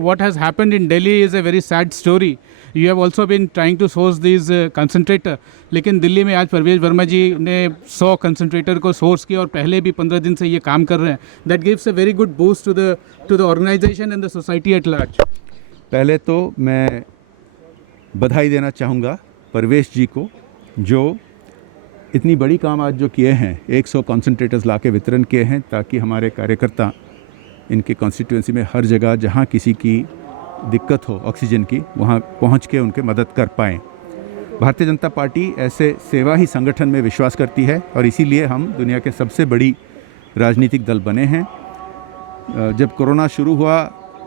what has happened in Delhi is a very sad story. You have also been trying to source these concentrator. लेकिन दिल्ली में आज परवेज वर्मा जी ने 100 concentrator को source किया और पहले भी 15 दिन से ये काम कर रहे हैं. That gives a very good boost to the organization and the society at large. पहले तो मैं बधाई देना चाहूँगा परवेश जी को, जो इतनी बड़ी काम आज जो किए हैं, 100 कॉन्सनट्रेटर्स ला के वितरण किए हैं ताकि हमारे कार्यकर्ता इनके कॉन्स्टिट्यूंसी में हर जगह जहाँ किसी की दिक्कत हो ऑक्सीजन की, वहाँ पहुँच के उनके मदद कर पाएँ. भारतीय जनता पार्टी ऐसे सेवा ही संगठन में विश्वास करती है और इसीलिए हम दुनिया के सबसे बड़ी राजनीतिक दल बने हैं. जब कोरोना शुरू हुआ,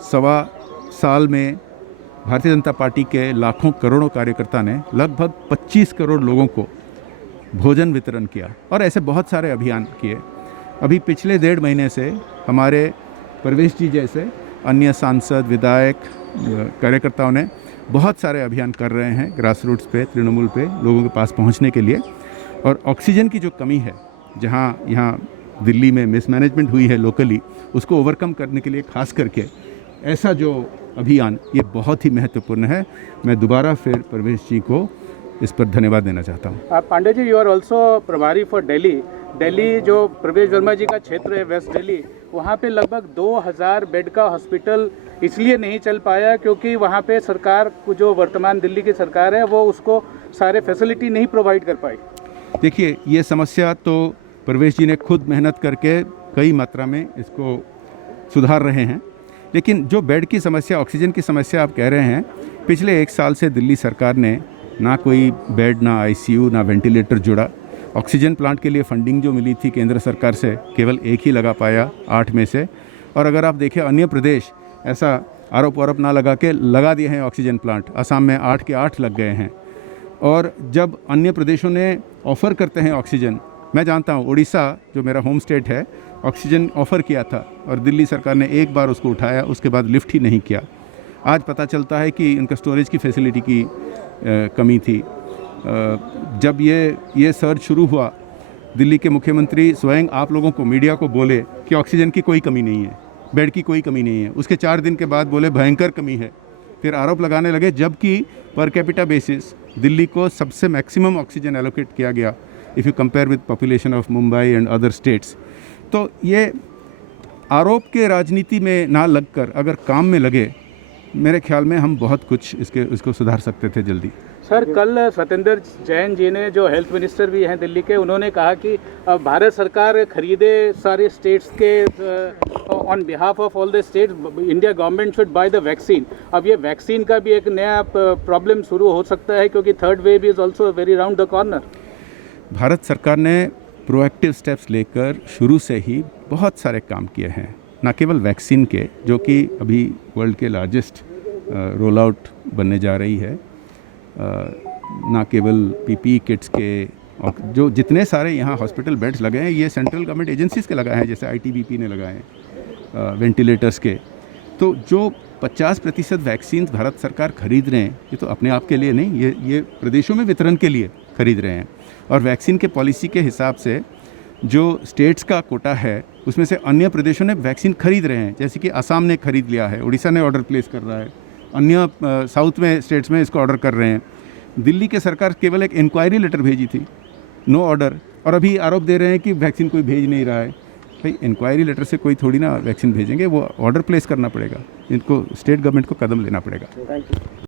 1.25 साल में भारतीय जनता पार्टी के लाखों करोड़ों कार्यकर्ता ने लगभग 25 करोड़ लोगों को भोजन वितरण किया और ऐसे बहुत सारे अभियान किए. अभी पिछले 1.5 महीने से हमारे परवेश जी जैसे अन्य सांसद, विधायक, कार्यकर्ताओं ने बहुत सारे अभियान कर रहे हैं ग्रास रूट्स पे, तृणमूल पे लोगों के पास पहुंचने के लिए. और ऑक्सीजन की जो कमी है, जहां यहाँ दिल्ली में मिसमैनेजमेंट हुई है लोकली, उसको ओवरकम करने के लिए खास करके ऐसा जो अभियान, ये बहुत ही महत्वपूर्ण है. मैं दोबारा फिर परवेश जी को इस पर धन्यवाद देना चाहता हूँ. Pandey ji, you are also प्रभारी फॉर दिल्ली जो प्रवेश वर्मा जी का क्षेत्र है, वेस्ट दिल्ली, वहाँ पे लगभग 2000 बेड का हॉस्पिटल इसलिए नहीं चल पाया क्योंकि वहाँ पे सरकार, जो वर्तमान दिल्ली की सरकार है, वो उसको सारे फैसिलिटी नहीं प्रोवाइड कर पाई. देखिए, ये समस्या तो परवेश जी ने खुद मेहनत करके कई मात्रा में इसको सुधार रहे हैं. लेकिन जो बेड की समस्या, ऑक्सीजन की समस्या आप कह रहे हैं, पिछले 1 साल से दिल्ली सरकार ने ना कोई बेड, ना आईसीयू, ना वेंटिलेटर जुड़ा. ऑक्सीजन प्लांट के लिए फंडिंग जो मिली थी केंद्र सरकार से, केवल 1 ही लगा पाया 8 में से. और अगर आप देखें अन्य प्रदेश, ऐसा आरोप ना लगा के लगा दिए हैं ऑक्सीजन प्लांट. असम में 8 के 8 लग गए हैं. और जब अन्य प्रदेशों ने ऑफ़र करते हैं ऑक्सीजन, मैं जानता हूँ उड़ीसा जो मेरा होम स्टेट है, ऑक्सीजन ऑफ़र किया था और दिल्ली सरकार ने एक बार उसको उठाया, उसके बाद लिफ्ट ही नहीं किया. आज पता चलता है कि इनका स्टोरेज की फैसिलिटी की कमी थी. जब ये सर्च शुरू हुआ, दिल्ली के मुख्यमंत्री स्वयं आप लोगों को, मीडिया को बोले कि ऑक्सीजन की कोई कमी नहीं है, बेड की कोई कमी नहीं है. उसके 4 दिन के बाद बोले भयंकर कमी है. फिर आरोप लगाने लगे, जबकि पर कैपिटा बेसिस दिल्ली को सबसे मैक्सिमम ऑक्सीजन एलोकेट किया गया if you compare with population of Mumbai and other states. तो ये आरोप के राजनीति में ना लगकर अगर काम में लगे, मेरे ख्याल में हम बहुत कुछ इसको सुधार सकते थे जल्दी. सर, कल सत्येंद्र जैन जी ने, जो हेल्थ मिनिस्टर भी हैं दिल्ली के, उन्होंने कहा कि भारत सरकार खरीदे सारे स्टेट्स के on behalf of all the states, India government should by the vaccine. अब ये वैक्सीन का भी एक नया प्रॉब्लम शुरू हो सकता है क्योंकि third wave is also very round the corner. Bharat सरकार ने प्रोएक्टिव स्टेप्स लेकर शुरू से ही बहुत सारे काम किए हैं, ना केवल वैक्सीन के, जो कि अभी वर्ल्ड के लार्जेस्ट रोल आउट बनने जा रही है, ना केवल पीपीई किट्स के, जो जितने सारे यहाँ हॉस्पिटल बेड्स लगे हैं, ये सेंट्रल गवर्नमेंट एजेंसीज़ के लगाए हैं, जैसे आईटीबीपी ने लगाए हैं, वेंटिलेटर्स के. तो जो 50% वैक्सीन भारत सरकार खरीद रहे हैं, ये तो अपने आप के लिए नहीं, ये प्रदेशों में वितरण के लिए खरीद रहे हैं. और वैक्सीन के पॉलिसी के हिसाब से जो स्टेट्स का कोटा है, उसमें से अन्य प्रदेशों ने वैक्सीन खरीद रहे हैं. जैसे कि असम ने खरीद लिया है, उड़ीसा ने ऑर्डर प्लेस कर रहा है, अन्य साउथ में स्टेट्स में इसको ऑर्डर कर रहे हैं. दिल्ली के सरकार केवल एक इंक्वायरी लेटर भेजी थी, नो ऑर्डर, और अभी आरोप दे रहे हैं कि वैक्सीन कोई भेज नहीं रहा है. भाई, इंक्वायरी लेटर से कोई थोड़ी ना वैक्सीन भेजेंगे, वो ऑर्डर प्लेस करना पड़ेगा. इनको स्टेट गवर्नमेंट को कदम लेना पड़ेगा. Thank you.